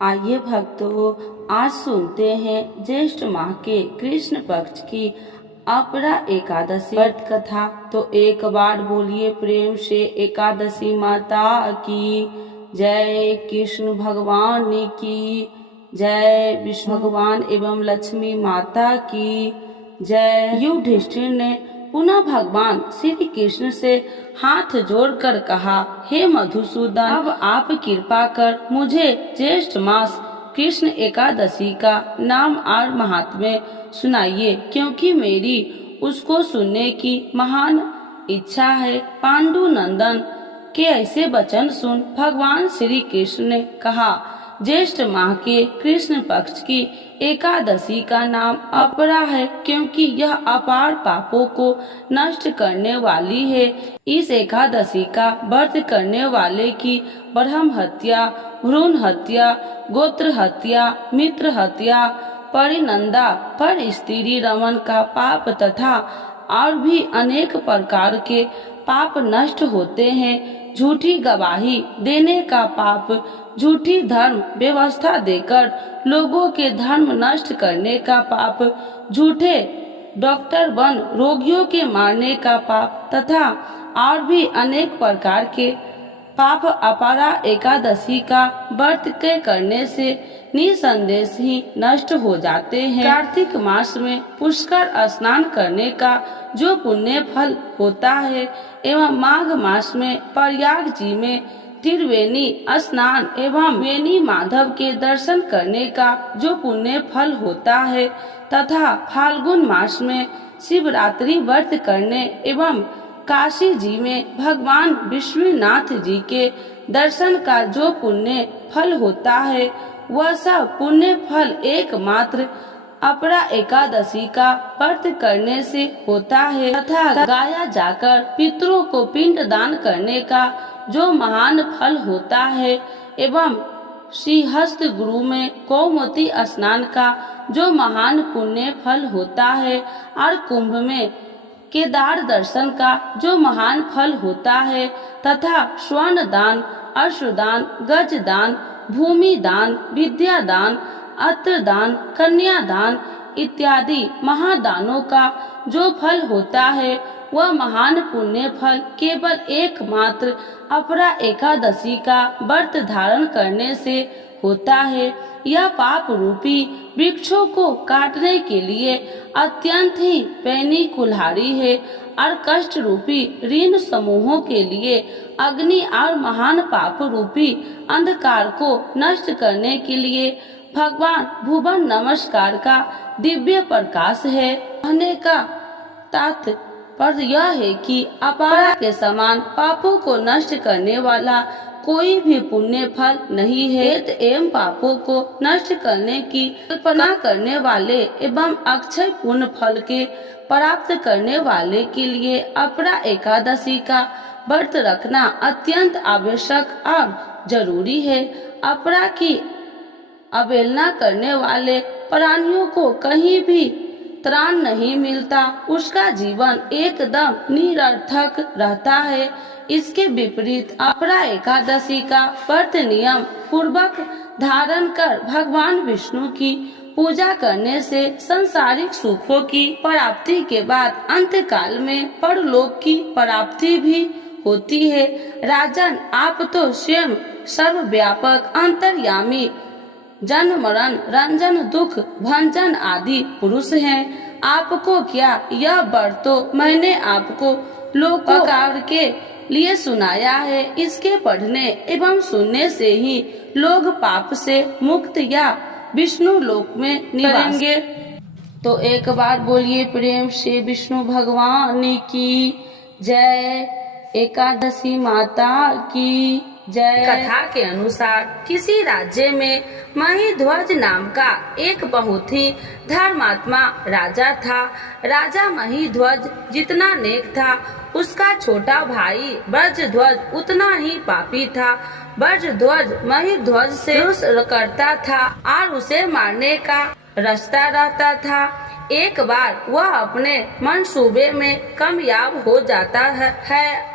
आइए भक्तों, आज सुनते हैं ज्येष्ठ माह के कृष्ण पक्ष की अपरा एकादशी व्रत कथा। तो एक बार बोलिए प्रेम से एकादशी माता की जय, कृष्ण भगवान की जय, विष्णु भगवान एवं लक्ष्मी माता की जय। युधिष्ठिर ने पुनः भगवान श्री कृष्ण से हाथ जोड़कर कहा, हे मधुसूदन, अब आप कृपा कर मुझे ज्येष्ठ मास कृष्ण एकादशी का नाम और महात्म्य सुनाइए, क्योंकि मेरी उसको सुनने की महान इच्छा है। पांडु नंदन के ऐसे वचन सुन भगवान श्री कृष्ण ने कहा, ज्येष्ठ माह के कृष्ण पक्ष की एकादशी का नाम अपरा है, क्योंकि यह अपार पापों को नष्ट करने वाली है। इस एकादशी का व्रत करने वाले की ब्रह्म हत्या, भ्रूण हत्या, गोत्र हत्या, मित्र हत्या, परिनंदा, पर स्त्री रमन का पाप तथा और भी अनेक प्रकार के पाप नष्ट होते हैं। झूठी गवाही देने का पाप, झूठी धर्म व्यवस्था देकर लोगों के धर्म नष्ट करने का पाप, झूठे डॉक्टर बन रोगियों के मारने का पाप तथा और भी अनेक प्रकार के पाप अपरा एकादशी का व्रत के करने से निसंदेह ही नष्ट हो जाते हैं। कार्तिक मास में पुष्कर स्नान करने का जो पुण्य फल होता है एवं माघ मास में प्रयाग जी में त्रिवेणी स्नान एवं वेणी माधव के दर्शन करने का जो पुण्य फल होता है तथा फाल्गुन मास में शिवरात्रि व्रत करने एवं काशी जी में भगवान विश्वनाथ जी के दर्शन का जो पुण्य फल होता है, वह सब पुण्य फल एकमात्र अपरा एकादशी का व्रत करने से होता है तथा गाया जाकर पितरों को पिंड दान करने का जो महान फल होता है एवं श्रीहस्त गुरु में गौमती स्नान का जो महान पुण्य फल होता है और कुंभ में केदार दर्शन का जो महान फल होता है तथा स्वर्ण दान, अश्वदान, गज दान, भूमि दान, विद्या दान, अत्र दान, कन्या दान इत्यादि महादानों का जो फल होता है, वह महान पुण्य फल केवल एकमात्र अपरा एकादशी का व्रत धारण करने से होता है। यह पाप रूपी वृक्षों को काटने के लिए अत्यंत ही पैनी कुल्हाड़ी है और कष्ट रूपी ऋण समूहों के लिए अग्नि और महान पाप रूपी अंधकार को नष्ट करने के लिए भगवान भुवन नमस्कार का दिव्य प्रकाश है। कहने का तात्पर्य यह है कि अपरा के समान पापों को नष्ट करने वाला कोई भी पुण्य फल नहीं है। एवं पापों को नष्ट करने की कल्पना करने वाले एवं अक्षय पुण्य फल के प्राप्त करने वाले के लिए अपरा एकादशी का व्रत रखना अत्यंत आवश्यक और जरूरी है। अपरा की अवहेलना करने वाले प्राणियों को कहीं भी त्राण नहीं मिलता, उसका जीवन एकदम निरर्थक रहता है। इसके विपरीत अपरा एकादशी का व्रत नियम पूर्वक धारण कर भगवान विष्णु की पूजा करने से सांसारिक सुखों की प्राप्ति के बाद अंतकाल में परलोक की प्राप्ति भी होती है। राजन, आप तो स्वयं सर्वव्यापक अंतर्यामी जन्म मरण रंजन दुख भंजन आदि पुरुष हैं। आपको क्या यह व्रत तो मैंने आपको लोकोपकार के लिए सुनाया है। इसके पढ़ने एवं सुनने से ही लोग पाप से मुक्त या विष्णु लोक में निवासेंगे। तो एक बार बोलिए प्रेम से विष्णु भगवान की जय, एकादशी माता की जय। कथा के अनुसार किसी राज्य में महिध्वज नाम का एक बहुत ही धर्मात्मा राजा था। राजा महिध्वज जितना नेक था, उसका छोटा भाई ब्रजध्वज उतना ही पापी था। ब्रजध्वज महिध्वज से रोष करता था और उसे मारने का रास्ता रहता था। एक बार वह अपने मंसूबे में कामयाब हो जाता है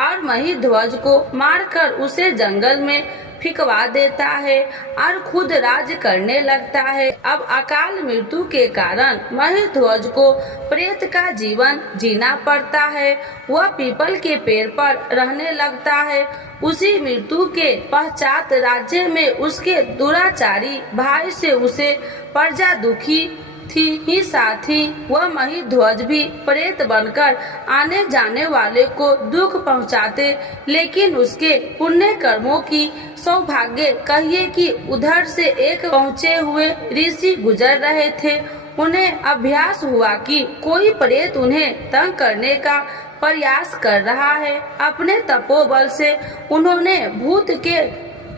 और महिध्वज को मारकर उसे जंगल में फिकवा देता है और खुद राज करने लगता है। अब अकाल मृत्यु के कारण महीध्वज को प्रेत का जीवन जीना पड़ता है। वह पीपल के पेड़ पर रहने लगता है। उसी मृत्यु के पश्चात राज्य में उसके दुराचारी भाई से उसे प्रजा दुखी थी ही, साथ ही वह महीध्वज भी प्रेत बनकर आने जाने वाले को दुख पहुंचाते। लेकिन उसके पुण्य कर्मों की सौभाग्य कहिए कि उधर से एक पहुँचे हुए ऋषि गुजर रहे थे। उन्हें अभ्यास हुआ कि कोई प्रेत उन्हें तंग करने का प्रयास कर रहा है। अपने तपोबल से उन्होंने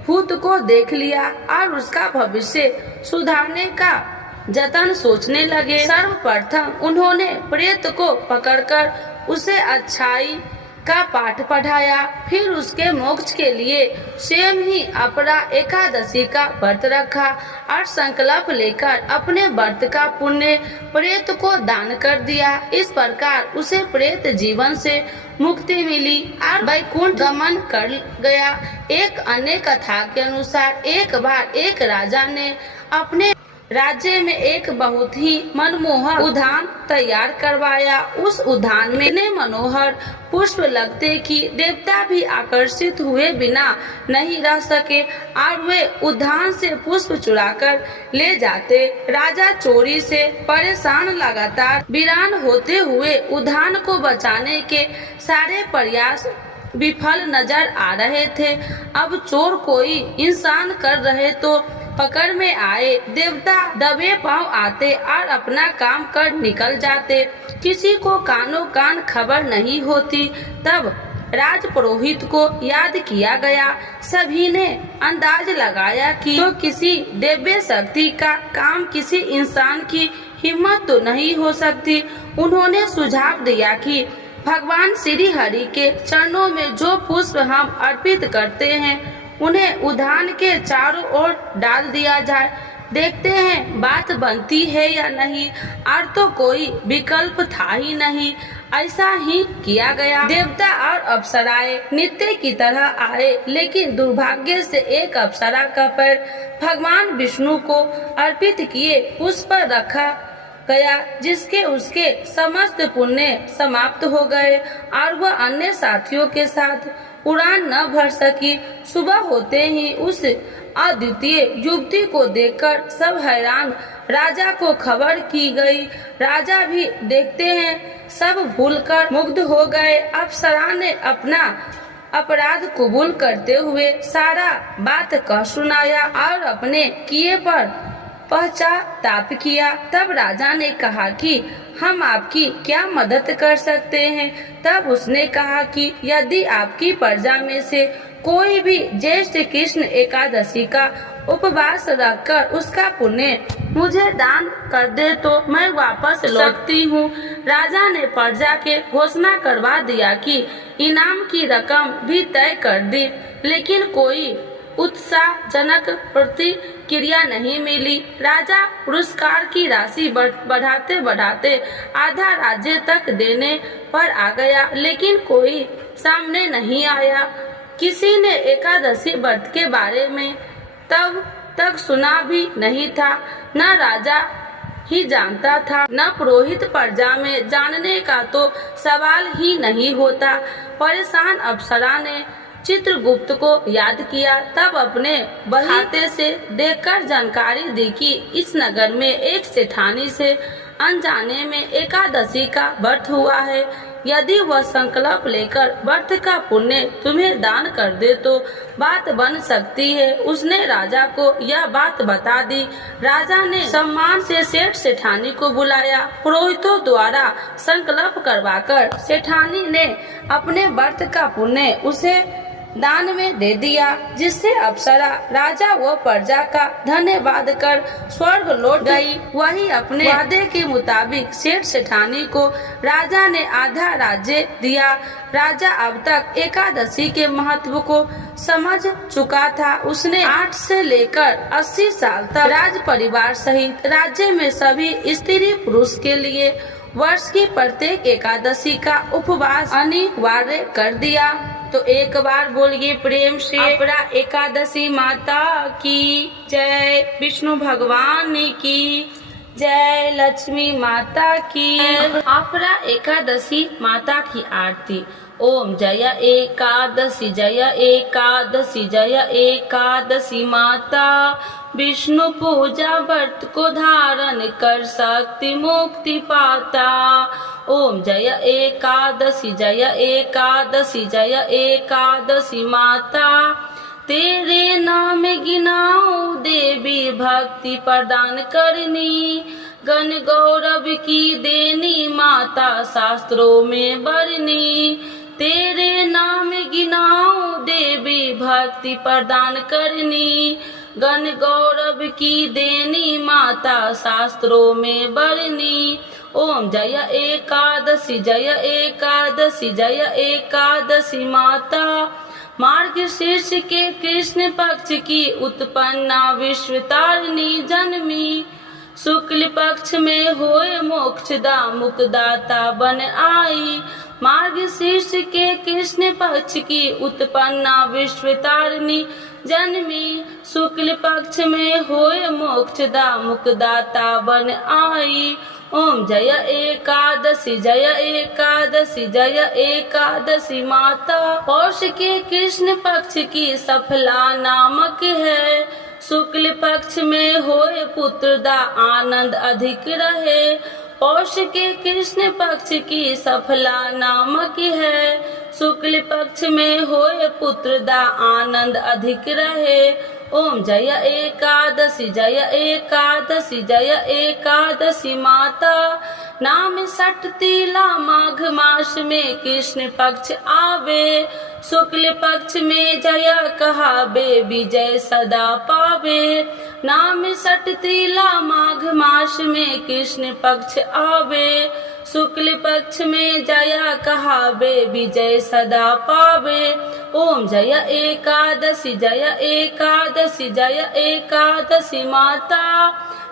भूत को देख लिया और उसका भविष्य सुधारने का जतन सोचने लगे। सर्वप्रथम उन्होंने प्रेत को पकड़कर उसे अच्छाई का पाठ पढ़ाया। फिर उसके मोक्ष के लिए स्वयं ही अपरा एकादशी का व्रत रखा और संकल्प लेकर अपने व्रत का पुण्य प्रेत को दान कर दिया। इस प्रकार उसे प्रेत जीवन से मुक्ति मिली और वैकुंठ गमन कर गया। एक अन्य कथा के अनुसार एक बार एक राजा ने अपने राज्य में एक बहुत ही मनमोहक उद्यान तैयार करवाया। उस उद्यान में इतने मनोहर पुष्प लगते कि देवता भी आकर्षित हुए बिना नहीं रह सके और वे उद्यान से पुष्प चुराकर ले जाते। राजा चोरी से परेशान लगातार वीरान होते हुए उद्यान को बचाने के सारे प्रयास विफल नजर आ रहे थे। अब चोर कोई इंसान कर रहे तो पकड़ में आए। देवता दबे पांव आते और अपना काम कर निकल जाते। किसी को कानों कान खबर नहीं होती। तब राज पुरोहित को याद किया गया। सभी ने अंदाज लगाया कि तो किसी दिव्य शक्ति का काम किसी इंसान की हिम्मत तो नहीं हो सकती। उन्होंने सुझाव दिया कि भगवान श्री हरि के चरणों में जो पुष्प हम अर्पित करते हैं उन्हें उद्यान के चारों ओर डाल दिया जाए। देखते हैं बात बनती है या नहीं। और तो कोई विकल्प था ही नहीं। ऐसा ही किया गया। देवता और अप्सराएं नित्य की तरह आए, लेकिन दुर्भाग्य से एक अप्सरा का पैर भगवान विष्णु को अर्पित किए पुष्प पर रखा गया, जिसके उसके समस्त पुण्य समाप्त हो गए और वह अन्य साथियों के साथ उड़ान न भर सकी। सुबह होते ही उस अद्वितीय युवती को देखकर सब हैरान। राजा को खबर की गई। राजा भी देखते हैं सब भूलकर मुग्ध हो गए। अप्सरा ने अपना अपराध कबूल करते हुए सारा बात कह सुनाया और अपने किए पर पश्चाताप किया। तब राजा ने कहा कि हम आपकी क्या मदद कर सकते हैं। तब उसने कहा कि यदि आपकी प्रजा में से कोई भी ज्येष्ठ कृष्ण एकादशी का उपवास रखकर उसका पुण्य मुझे दान कर दे तो मैं वापस लौटती हूँ। राजा ने प्रजा के घोषणा करवा दिया कि इनाम की रकम भी तय कर दी, लेकिन कोई उत्साहजनक प्रतिक्रिया नहीं मिली। राजा पुरस्कार की राशि बढ़ाते बढ़ाते आधा राज्य तक देने पर आ गया, लेकिन कोई सामने नहीं आया। किसी ने एकादशी व्रत के बारे में तब तक सुना भी नहीं था। न राजा ही जानता था, न पुरोहित प्रजा में जानने का तो सवाल ही नहीं होता। परेशान अप्सरा ने चित्रगुप्त को याद किया। तब अपने बहाते से देखकर जानकारी दी कि इस नगर में एक सेठानी से अनजाने में एकादशी का व्रत हुआ है। यदि वह संकल्प लेकर व्रत का पुण्य तुम्हें दान कर दे तो बात बन सकती है। उसने राजा को यह बात बता दी। राजा ने सम्मान से सेठ सेठानी को बुलाया। पुरोहितों द्वारा संकल्प करवाकर सेठानी ने अपने व्रत का पुण्य उसे दान में दे दिया, जिससे अप्सरा राजा व प्रजा का धन्यवाद कर स्वर्ग लौट गई। वही अपने वादे के मुताबिक सेठ सेठानी को राजा ने आधा राज्य दिया। राजा अब तक एकादशी के महत्व को समझ चुका था। उसने 8 से लेकर 80 साल तक राज परिवार सहित राज्य में सभी स्त्री पुरुष के लिए वर्ष की प्रत्येक एकादशी का उपवास अनिवार्य कर दिया। तो एक बार बोलिए प्रेम से अपरा एकादशी माता की जय, विष्णु भगवान की जय, लक्ष्मी माता की। अपरा एकादशी माता की आरती। ओम जय एकादशी जय एकादशी जय एकादशी माता, विष्णु पूजा व्रत को धारण कर शक्ति मुक्ति पाता। ओम जय एकादशी जय एकादशी जय एकादशी माता, तेरे नाम गिनाओ देवी भक्ति प्रदान करनी, गण गौरव की देनी माता शास्त्रों में बरनी। तेरे नाम गिनाओ देवी भक्ति प्रदान करनी, गण गौरव की देनी माता शास्त्रों में बरनी। ओम जय एकादशी जय एकादशी जय एकादशी माता, मार्गशीर्ष के कृष्ण पक्ष की उत्पन्ना विश्व तारिणी जन्मी, शुक्ल पक्ष में होए मोक्षदा मुक्तिदाता बन आई। मार्गशीर्ष के कृष्ण पक्ष की उत्पन्ना विश्व तारिणी जन्मी, शुक्ल पक्ष में होए मोक्षदा मुक्तिदाता बन आई। ओम जय एकादशी जय एकादशी जय एकादशी माता, पौष के कृष्ण पक्ष की सफला नामक है, शुक्ल पक्ष में होए पुत्रदा आनंद अधिक रहे। पौष के कृष्ण पक्ष की सफला नामक है, शुक्ल पक्ष में होए पुत्रदा आनंद अधिक रहे। ओम जय एकादशी जय एकादशी जय एकादशी माता, नाम सठ तिला माघ मास में कृष्ण पक्ष आवे, शुक्ल पक्ष में जय कहावे विजय सदा पावे। नाम सठ तिला माघ मास में कृष्ण पक्ष आवे, शुक्ल पक्ष में जय कहावे विजय सदा पावे। ओम जय एकादशी जय एकादशी जय एकादशी माता,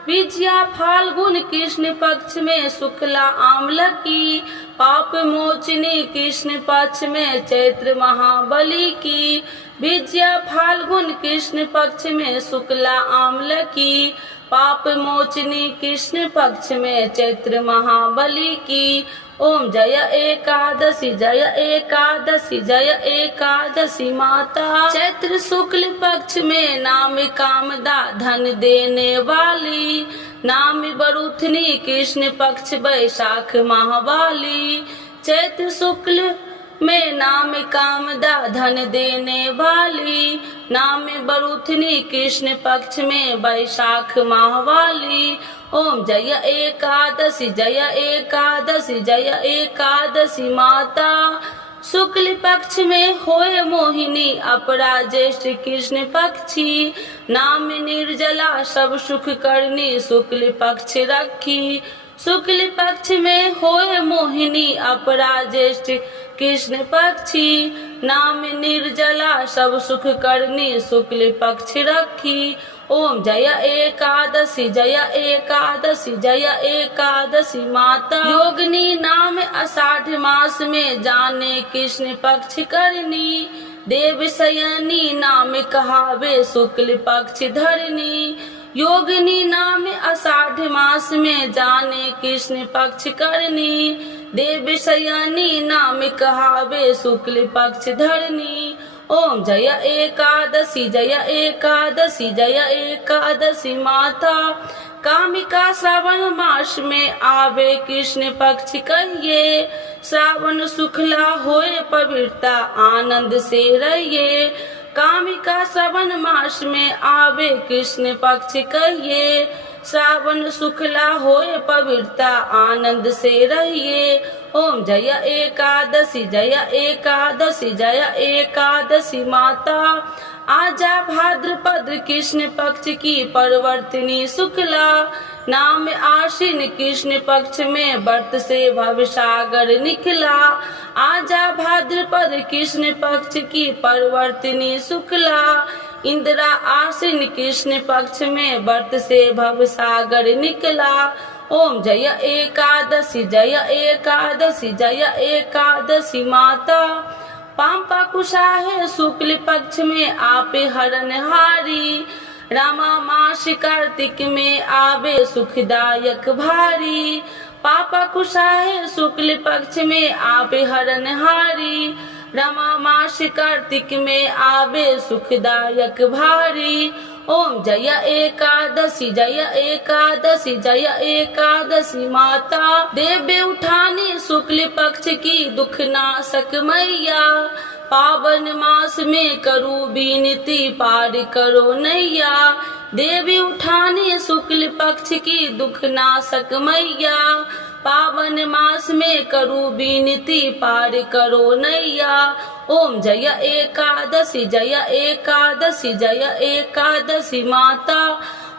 विजया फाल्गुन कृष्ण पक्ष में शुक्ला आम्ल की, पाप मोचनी कृष्ण पक्ष में चैत्र महाबली की। विजया फाल्गुन कृष्ण पक्ष में शुक्ला आम्ल की, पाप मोचनी कृष्ण पक्ष में चैत्र महाबली की। ओम जय एकादशी जय एकादशी जय एकादशी माता, चैत्र शुक्ल पक्ष में नाम कामदा धन देने वाली, नाम बरुथनी कृष्ण पक्ष बैशाख माहवाली। चैत्र शुक्ल में नाम कामदा धन देने वाली, नाम बरुथनी कृष्ण पक्ष में बैशाख माहवाली। ओम जय एकादशी जय एकादशी जय एकादशी माता, शुक्ल पक्ष में होए मोहिनी अपरा ज्येष्ठ कृष्ण पक्षी, नाम निर्जला सब सुख करनी शुक्ल पक्ष रखी। शुक्ल पक्ष में होए मोहिनी अपरा ज्येष्ठ कृष्ण पक्षी, नाम निर्जला सब सुख करनी शुक्ल पक्ष रखी। ओम जय एकादशी जय एकादशी जय एकादशी माता, योगिनी नाम आषाढ़ मास में जाने कृष्ण पक्ष करनी, देव शयनी नाम कहावे शुक्ल पक्ष धरनी। योगिनी नाम आषाढ़ मास में जाने कृष्ण पक्ष करनी, देव शयनी नाम कहावे शुक्ल पक्ष धरनी। ओम जय एकादशी जय एकादशी जय एकादशी माता, कामिका श्रावण मास में आवे कृष्ण पक्ष कहिए, श्रावण शुक्ला होए पवित्रता आनंद से रहिए। कामिका श्रावण मास में आवे कृष्ण पक्ष कहिए, श्रावण शुक्ला होए पवित्रता आनंद से रहिए। ओम जय एकादशी जय एकादशी जय एकादशी माता, आजा भाद्रपद कृष्ण पक्ष की परिवर्तिनी शुक्ला, नाम आश्विन कृष्ण पक्ष में व्रत से भवसागर निकला। आजा भाद्रपद कृष्ण पक्ष की परिवर्तिनी शुक्ला, इंदिरा आश्विन कृष्ण पक्ष में व्रत से भवसागर निकला। ओम जय एकादशी जय एकादशी जय एकादशी माता, पांपा कुशाहे शुक्ल पक्ष में आपे हरणहारी, रामा मास कार्तिक में आवे सुखदायक भारी। पापा कुशाहे शुक्ल पक्ष में आवे हरणहारी, रमा मास कार्तिक में आवे सुखदायक भारी। ओम जय एकादशी जय एकादशी जय एकादशी माता, देवे उठाने शुक्ल पक्ष की दुख नाशक मैया। पावन मास में करूँ विनती पार करो नैया, देवी उठाने शुक्ल पक्ष की दुख नाशक मैया। पावन मास में करूँ विनती पार करो नैया। ओम जय एकादशी जय एकादशी जय एकादशी माता,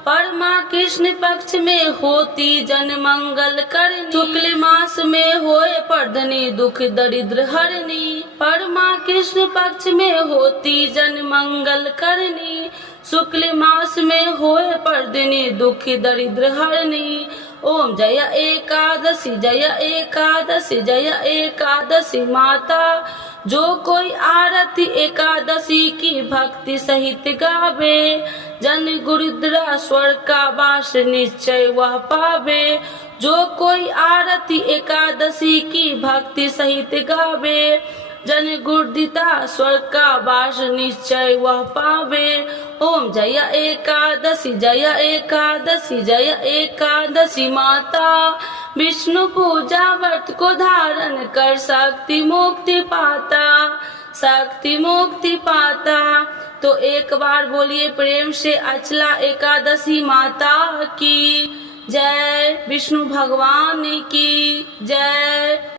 परमा कृष्ण पक्ष में होती जन मंगल करनी, शुक्ल मास में होए पर्धनी दुख दरिद्र हरनी। परमा कृष्ण पक्ष में होती जन मंगल करनी, शुक्ल मास में होए पर्धनी दुख दरिद्र हरनी। ओम जय एकादशी जय एकादशी जय एकादशी माता, जो कोई आरती एकादशी की भक्ति सहित गावे, जन गुरुद्रा स्वर्ग का वास निश्चय वह पावे। जो कोई आरती एकादशी की भक्ति सहित गावे, जन गुरुदिता स्वर्ग का वास निश्चय वह पावे। ओम जय एकादशी जय एकादशी जय एकादशी माता, विष्णु पूजा व्रत को धारण कर शक्ति मुक्ति पाता, शक्ति मुक्ति पाता। तो एक बार बोलिए प्रेम से अचला एकादशी माता की जय, विष्णु भगवान की जय।